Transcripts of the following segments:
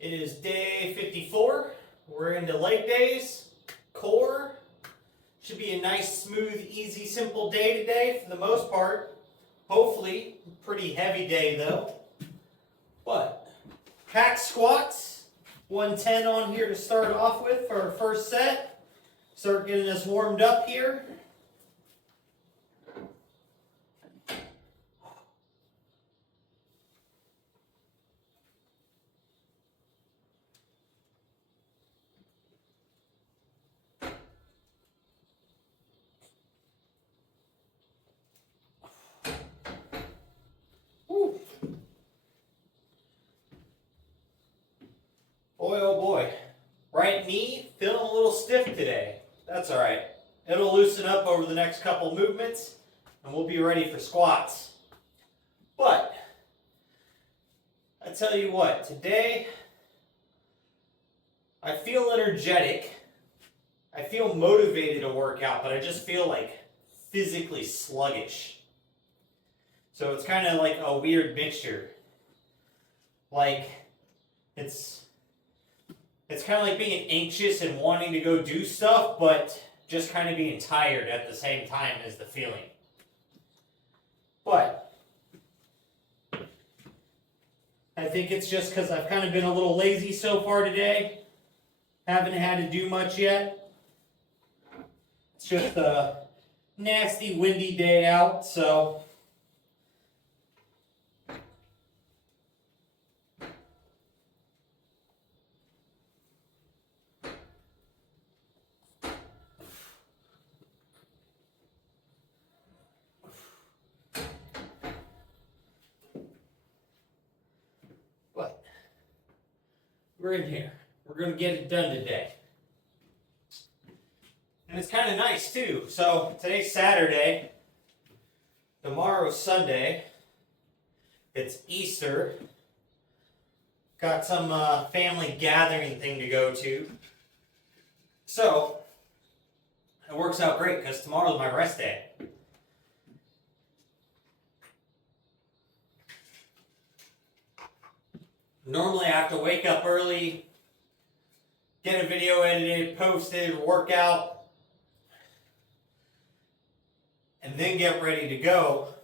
It is day 54. We're into leg days, core. Should be a nice, smooth, easy, simple day today for the most part. Hopefully, pretty heavy day though. But hack squats, 110 on here to start off with for our first set. Start getting us warmed up here. Boy, oh boy. Right knee feeling a little stiff today. That's all right. It'll loosen up over the next couple movements and we'll be ready for squats. But I tell you what, today I feel energetic. I feel motivated to work out, but I just feel like physically sluggish. So it's kind of like a weird mixture. Like it's kind of like being anxious and wanting to go do stuff, but just kind of being tired at the same time is the feeling. But I think it's just because I've kind of been a little lazy so far today. Haven't had to do much yet. It's just a nasty, windy day out, so we're in here. We're going to get it done today. And it's kind of nice too. So today's Saturday. Tomorrow's Sunday. It's Easter. Got some family gathering thing to go to. So it works out great because tomorrow's my rest day. Normally I have to wake up early, get a video edited, posted, work out, and then get ready to go.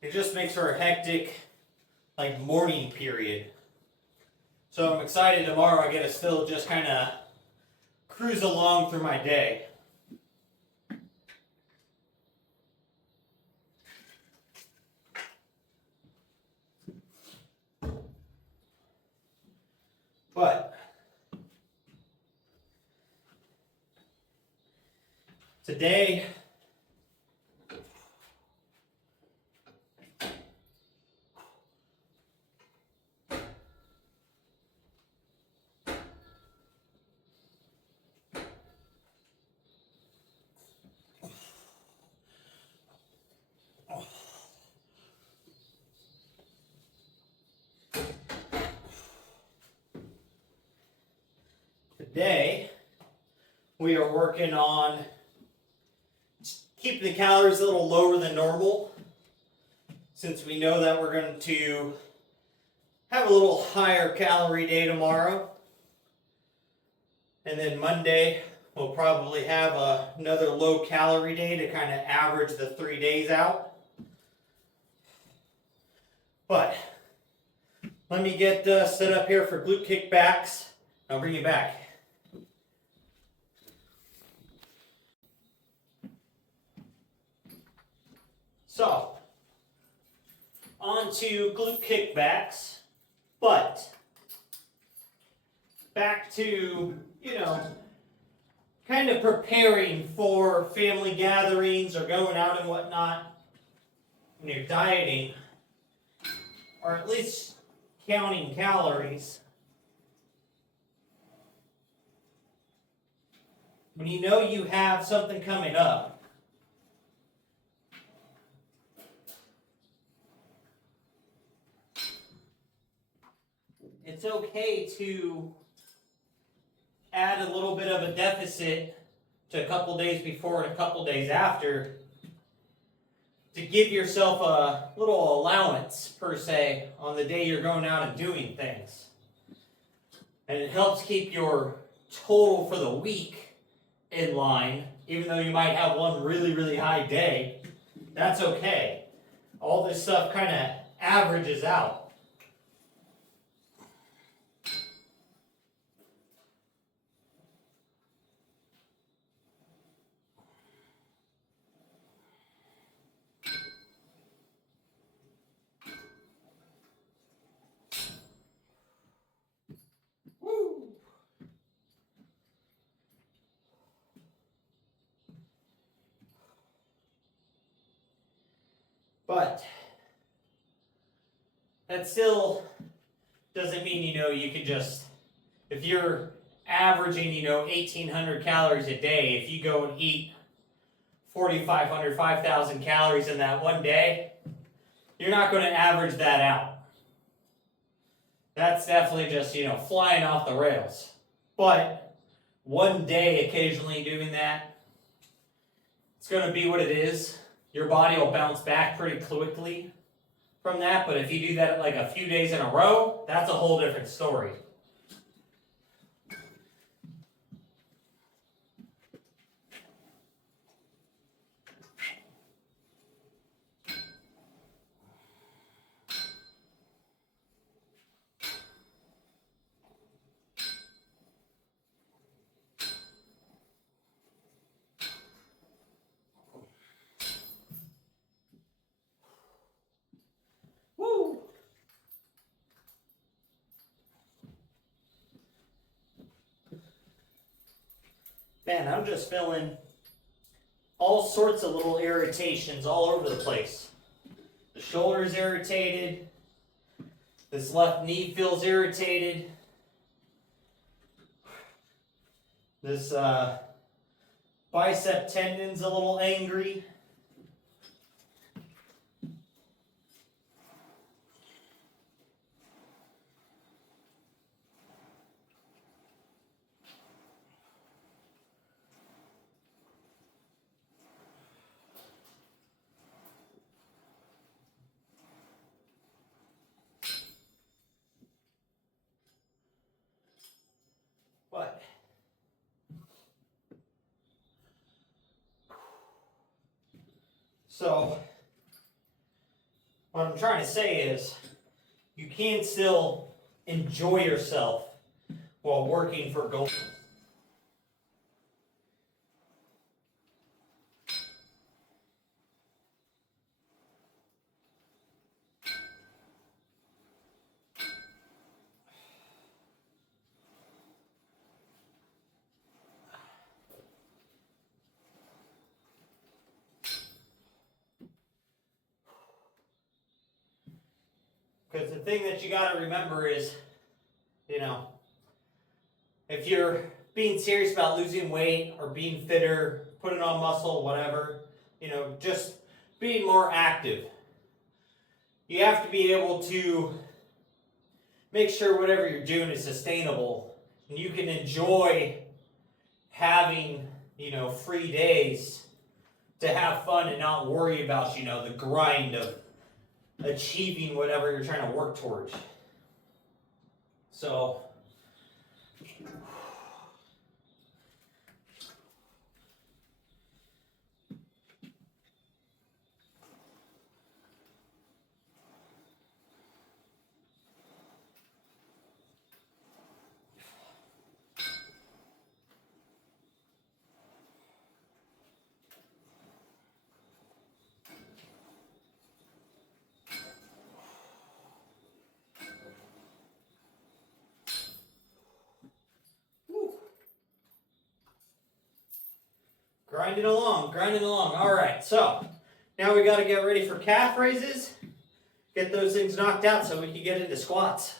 It just makes for a hectic, like, morning period. So I'm excited tomorrow I get to still just kind of cruise along through my day. But today, we are working on keeping the calories a little lower than normal, since we know that we're going to have a little higher calorie day tomorrow. And then Monday, we'll probably have another low calorie day to kind of average the 3 days out. But let me get set up here for glute kickbacks. I'll bring you back. So, on to glute kickbacks, but back to, kind of preparing for family gatherings or going out and whatnot when you're dieting, or at least counting calories. When you know you have something coming up, it's okay to add a little bit of a deficit to a couple days before and a couple days after to give yourself a little allowance, per se, on the day you're going out and doing things. And it helps keep your total for the week in line, even though you might have one really, really high day. That's okay. All this stuff kind of averages out. But that still doesn't mean, you can just, if you're averaging, 1,800 calories a day, if you go and eat 4,500, 5,000 calories in that one day, you're not going to average that out. That's definitely just, flying off the rails. But one day occasionally doing that, it's going to be what it is. Your body will bounce back pretty quickly from that, but if you do that like a few days in a row, that's a whole different story. Woo! Man, I'm just feeling all sorts of little irritations all over the place. The shoulder's irritated. This left knee feels irritated. This bicep tendon's a little angry. What? So, what I'm trying to say is, you can still enjoy yourself while working for goals. Because the thing that you got to remember is, if you're being serious about losing weight or being fitter, putting on muscle, whatever, just being more active, you have to be able to make sure whatever you're doing is sustainable and you can enjoy having, free days to have fun and not worry about, the grind of achieving whatever you're trying to work towards. So, grinding along. All right, so now we got to get ready for calf raises, get those things knocked out so we can get into squats.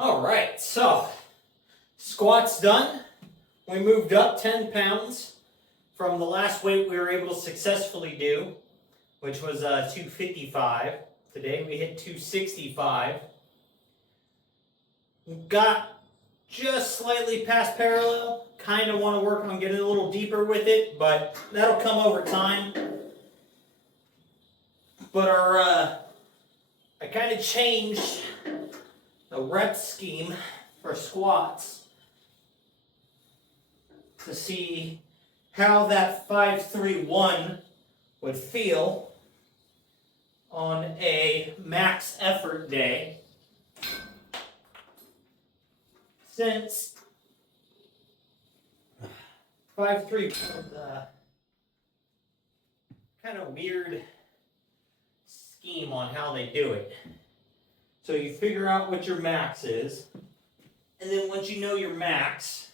All right, so squats done. We moved up 10 pounds from the last weight we were able to successfully do, which was 255. Today we hit 265. Got just slightly past parallel. Kind of want to work on getting a little deeper with it, but that'll come over time. But I kind of changed the rep scheme for squats to see how that 5-3-1 would feel on a max effort day. Since 5-3 was kind of weird scheme on how they do it. So you figure out what your max is, and then once you know your max,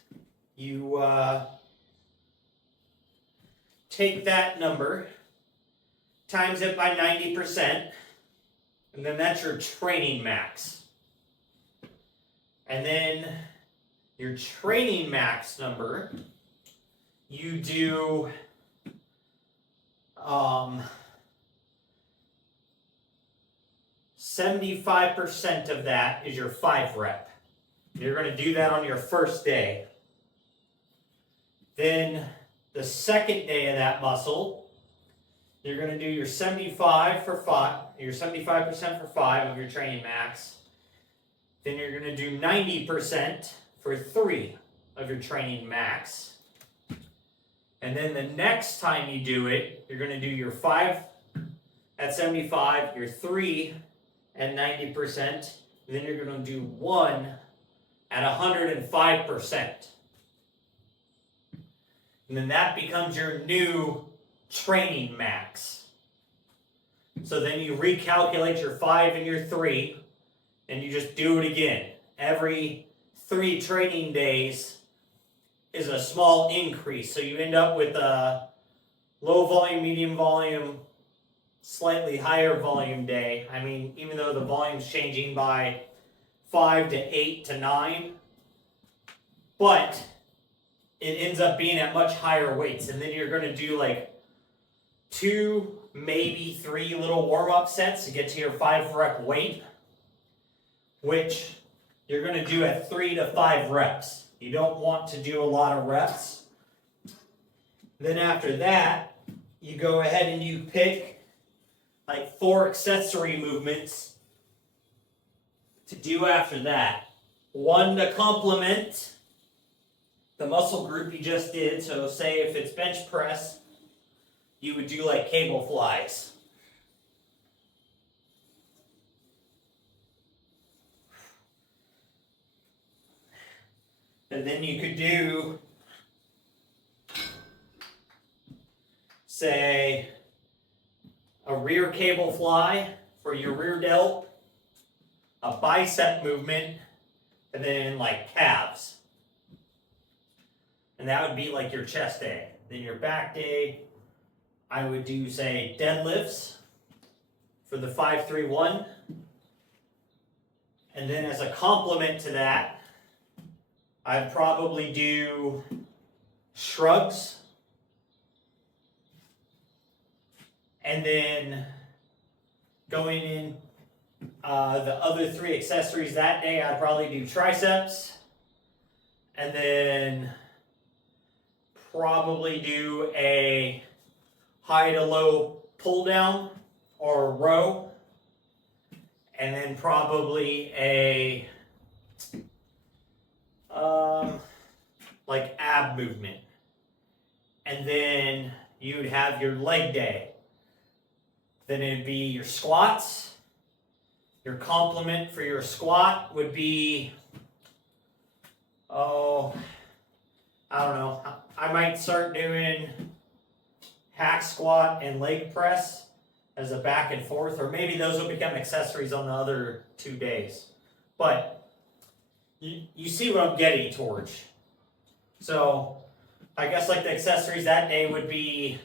you take that number, times it by 90%, and then that's your training max. And then your training max number, you do 75% of that is your 5 rep. You're going to do that on your first day. Then the second day of that muscle, you're going to do your 75 for 5, your 75% for 5 of your training max. Then you're going to do 90% for 3 of your training max. And then the next time you do it, you're going to do your 5 at 75, your 3 at 90%, and then you're going to do 1 at 105%. And then that becomes your new training max. So then you recalculate your 5 and your 3, and you just do it again. Every 3 training days is a small increase. So you end up with a low volume, medium volume, slightly higher volume day. I mean, even though the volume's changing by 5 to 8 to 9, but it ends up being at much higher weights. And then you're going to do like 2, maybe 3 little warm-up sets to get to your 5 rep weight, which you're going to do at 3 to 5 reps. You don't want to do a lot of reps. Then after that, you go ahead and you pick like 4 accessory movements to do after that. 1 to complement the muscle group you just did. So say if it's bench press, you would do like cable flies. And then you could do, say, a rear cable fly for your rear delt, a bicep movement, and then like calves. And that would be like your chest day. Then your back day, I would do, say, deadlifts for the 5-3-1. And then as a complement to that, I'd probably do shrugs. And then going in the other 3 accessories that day, I'd probably do triceps. And then probably do a high to low pull down or row. And then probably a like ab movement. And then you'd have your leg day. Then it'd be your squats. Your complement for your squat would be, I don't know. I might start doing hack squat and leg press as a back and forth, or maybe those will become accessories on the other 2 days. But you see what I'm getting towards. So I guess like the accessories that day would be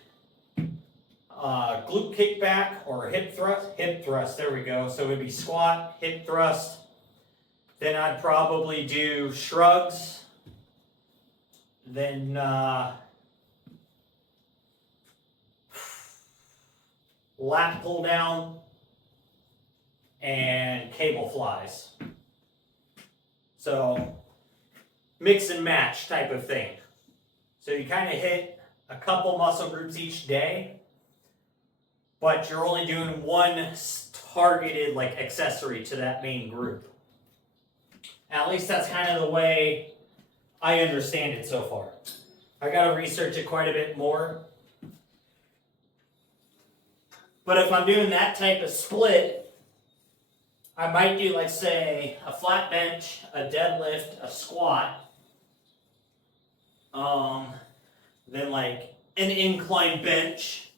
glute kickback or hip thrust. Hip thrust, there we go. So it would be squat, hip thrust, Then I'd probably do shrugs. Then lat pull down and cable flies. So mix and match type of thing. So you kind of hit a couple muscle groups each day, but you're only doing one targeted like accessory to that main group. At least that's kind of the way I understand it so far. I gotta research it quite a bit more. But if I'm doing that type of split, I might do like say a flat bench, a deadlift, a squat, then like an incline bench,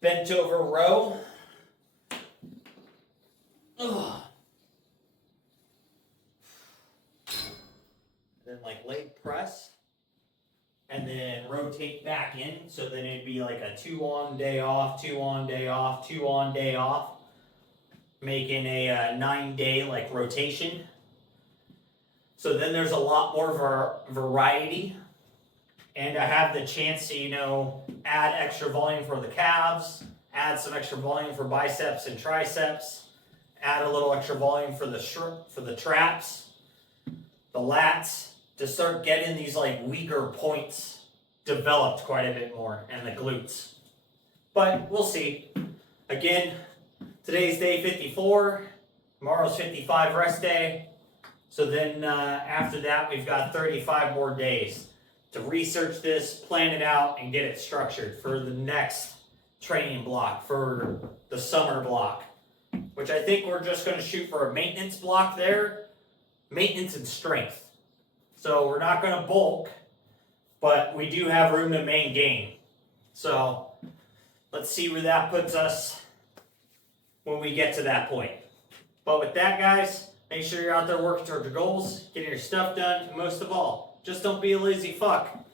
bent over row. Ugh. Then like leg press, and then rotate back in. So then it'd be like a 2 on, day off, 2 on, day off, 2 on, day off, making a 9-day like rotation. So then there's a lot more variety, and I have the chance to, you know, add extra volume for the calves, add some extra volume for biceps and triceps, add a little extra volume for the traps, the lats, to start getting these like weaker points developed quite a bit more, and the glutes. But we'll see. Again, today's day 54, tomorrow's 55 rest day. So then after that, we've got 35 more days to research this, plan it out, and get it structured for the next training block, for the summer block, which I think we're just going to shoot for a maintenance block there, maintenance and strength. So we're not going to bulk, but we do have room to main gain. So let's see where that puts us when we get to that point. But with that, guys, make sure you're out there working towards your goals, getting your stuff done, and most of all, just don't be a lazy fuck.